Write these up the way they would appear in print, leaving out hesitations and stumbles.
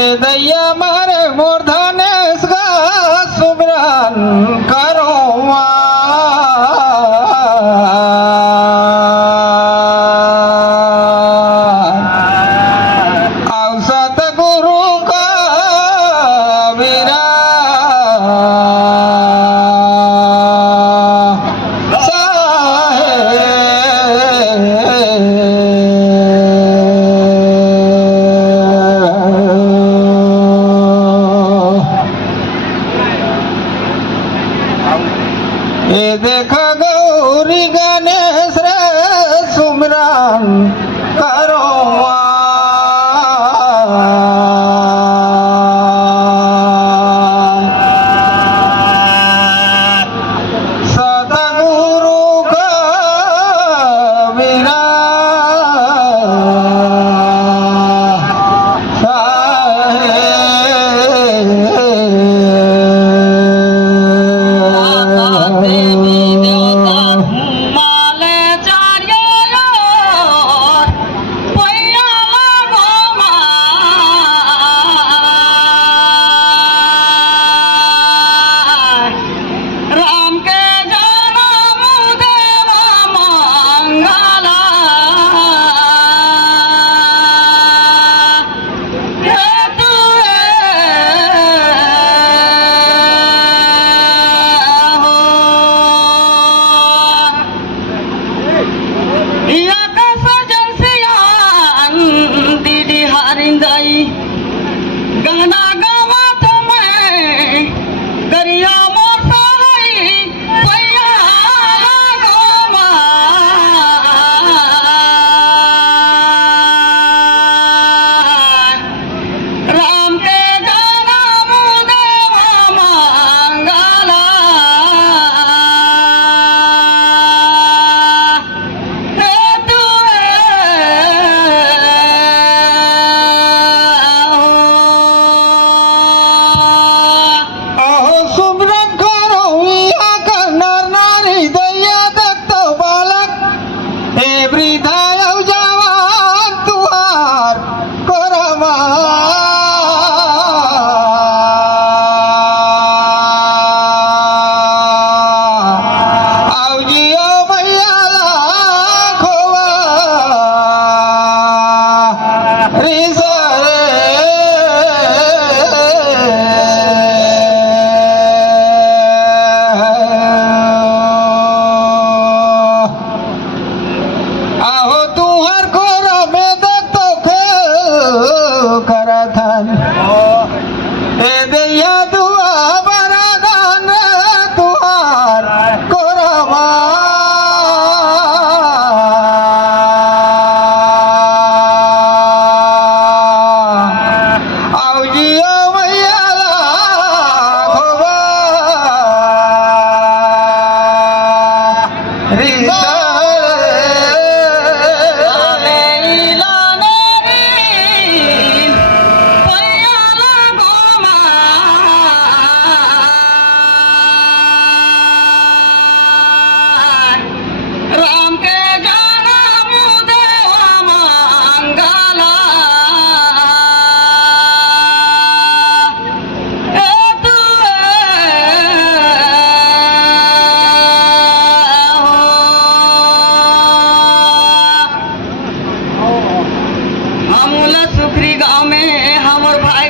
એ દૈયા મારે મૂર્ધને સુમરન કરો અવસત ગુરુ કબીરા એ દેખ ગૌરી ગણેશ રે સુમરન કરો સદગુરુ गहना गावा तुम्हें करिया मोसाई पैया गोमा राम के गाना मुदेवा मंगला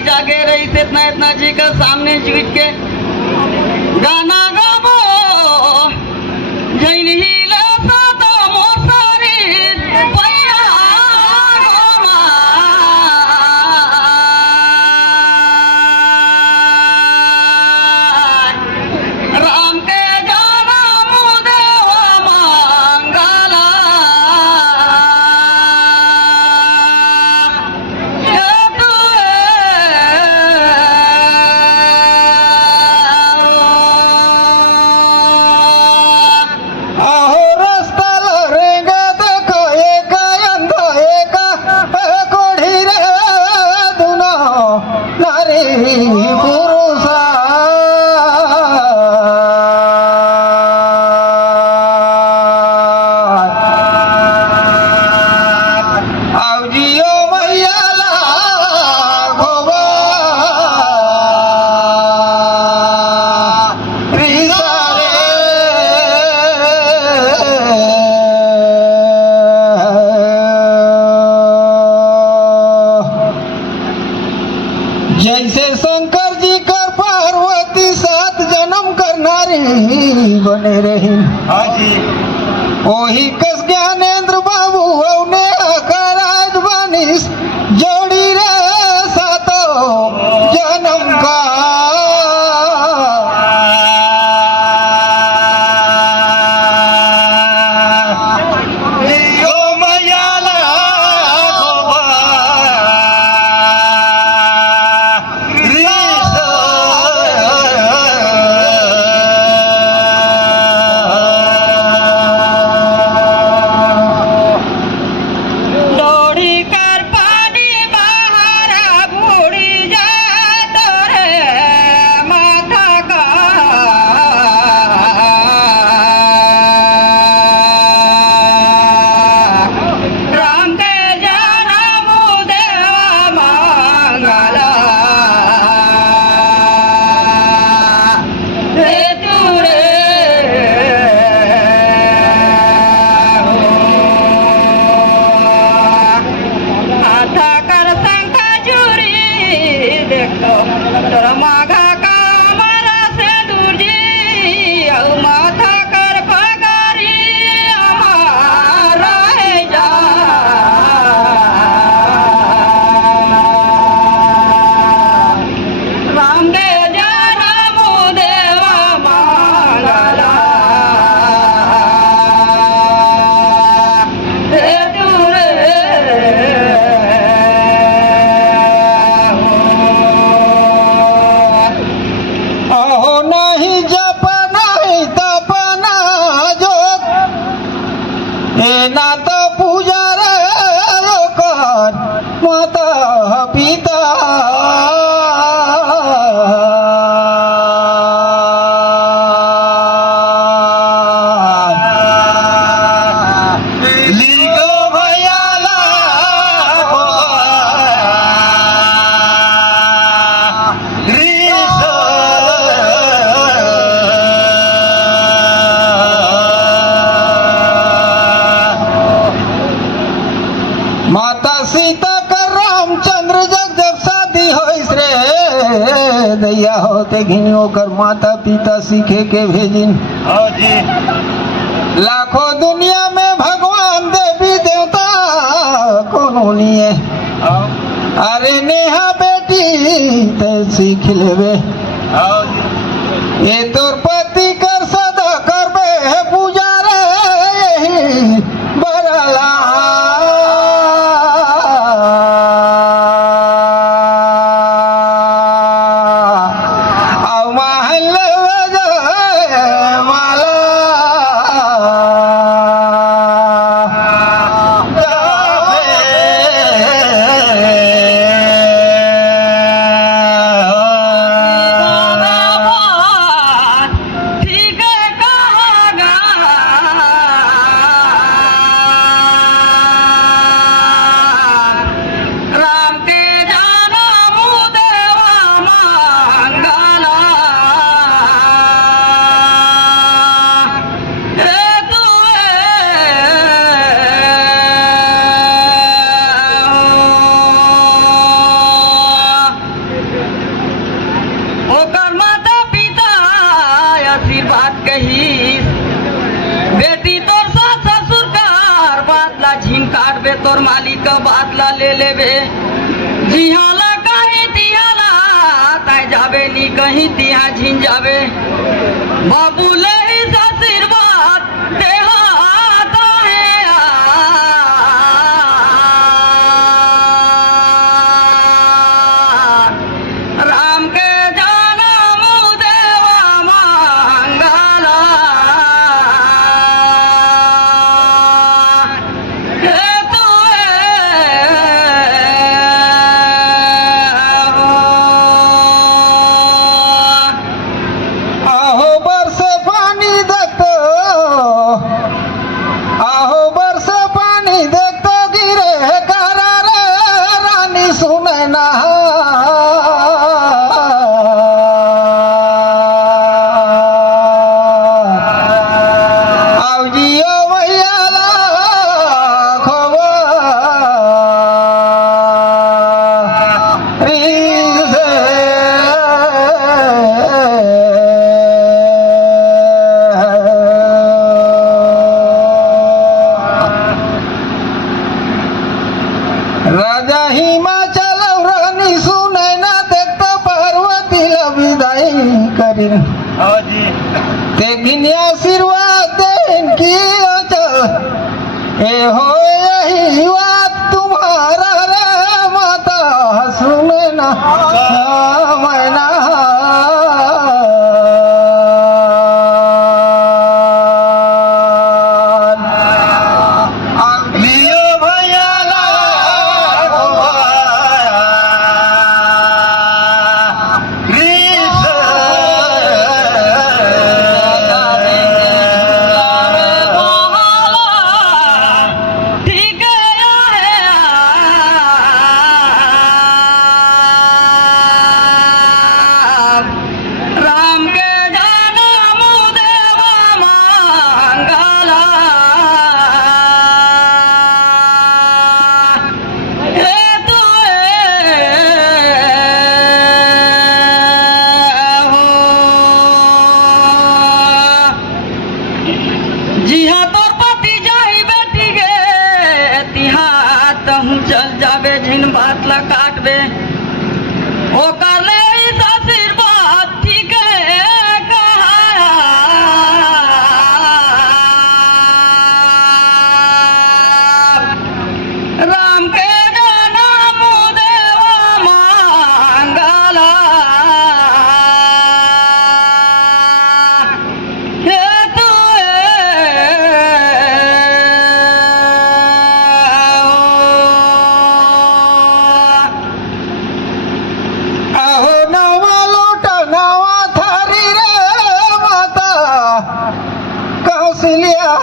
इतना जी का सामने जीवित के गाना गाबो जैन ही लसा तो मोसारी पैया गोमा राम के गाना मुदेवा मंगला ओही कस ज्ञानेंद्र बाबू औने कराज बनिस जोड़ी रे सातो जन्म का लियो मयाला दौड़ी कर पानी बहारा बूढ़ी जात रे माथा का राम के जनम देवा मंगला रे तू रे आथा कर शंखा चूरी देखो तोरा माघा का हमारा से दूर जी माथा कर पगारी हमारा है जा राम दे जनम देवा मंगला हे तू अहो नाही जप नाही तप ना जोत हे नात पूजा रे लोकन माता पिता लिगो भयाला माता सीता कर रामचंद्र जग जब शादी होइस रे दैया होते घिनियो कर माता पिता सीखे के भेजिन लाखों दुनिया में भगवान देवी देवता कोनो निये अरे नेहा बेटी ते सीख लेवे ये तोर पति कर सदा करबे पूजा रे यही बरला औ महल माला ठीक कहागा राम के जनम देवा मंगला हे तू ओकर माता पिता आशीर्वाद कही बेटी तोर सास ससुर कार बात ला झीम काटबे तोर मालिक का बात ला ले लेबे जिहा ला कहीं तिहा ला ताय जाबे नी कहीं तिहा झीन जाबे बाबू ले इस आशीर्वाद ते हाथ है राम के जनम देवा मंगला हे तू अहो बरसे पानी राजा हिमाचल रानी सुनै ना देखता पार्वतीला विदाई करीन ते गिनी आशीर्वाद देन की अचल ए हो यही बात तुम्हारा रे माता सुने ना मैना राम के जनम देवा मंगला हे तुए हो जिहा तोर पति जाई बेटी गे तिहा तहु चल जाबे झिन बात ला काटबे ओ कर ले इस आशीर्वाद ठीक है कहा राम के जनम देवा मंगला हे अहो नवा लोटा नवा थारी रे माता कौशल्या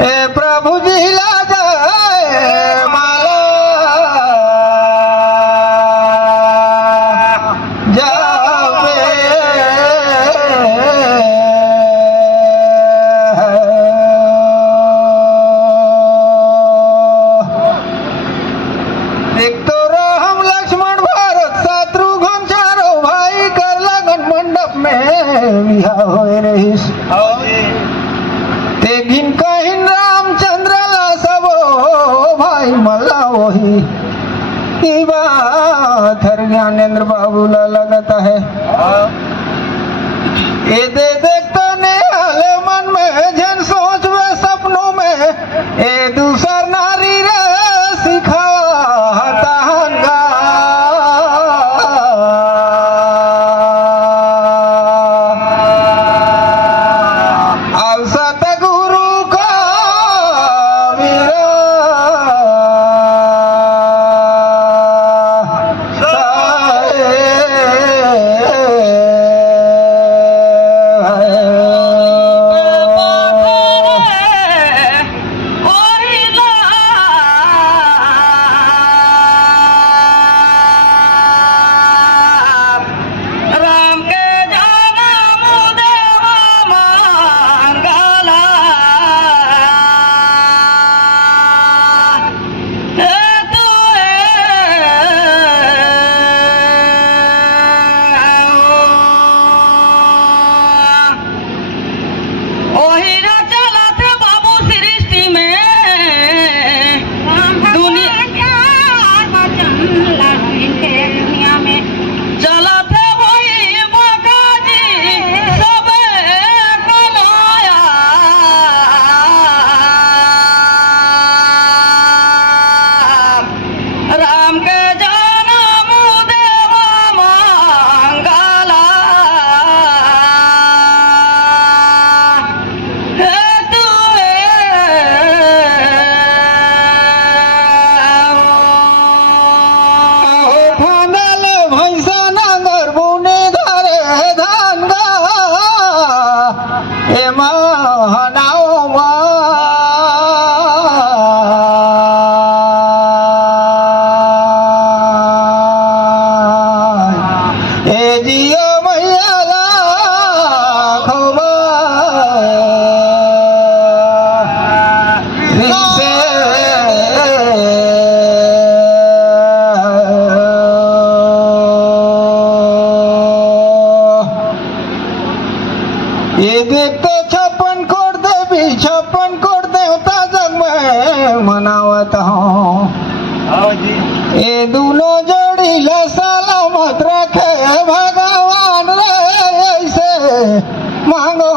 ए प्रभु जी ला जाए माला एक तो राम लक्ष्मण भारत शत्रुघ्न चारों भाई कर लगन मंडप में विवाह होए रहीस ते गिन कहिन रामचंद्र ला सबो भाई मल्ला वही ई बात हर ज्ञानेंद्र बाबू ला लगता है ए दे देखता ने हाले मन में जन सोच वे सपनों में ए दूसर नारी रे सिखा ताहन गा अब सतगुरु का विरह ये देखते छप्पन कोट देवी छप्पन कोट देवता जग में मनावत हूँ ये दोनों जोड़ी ला सलामत रखे भगवान रे ऐसे मांगो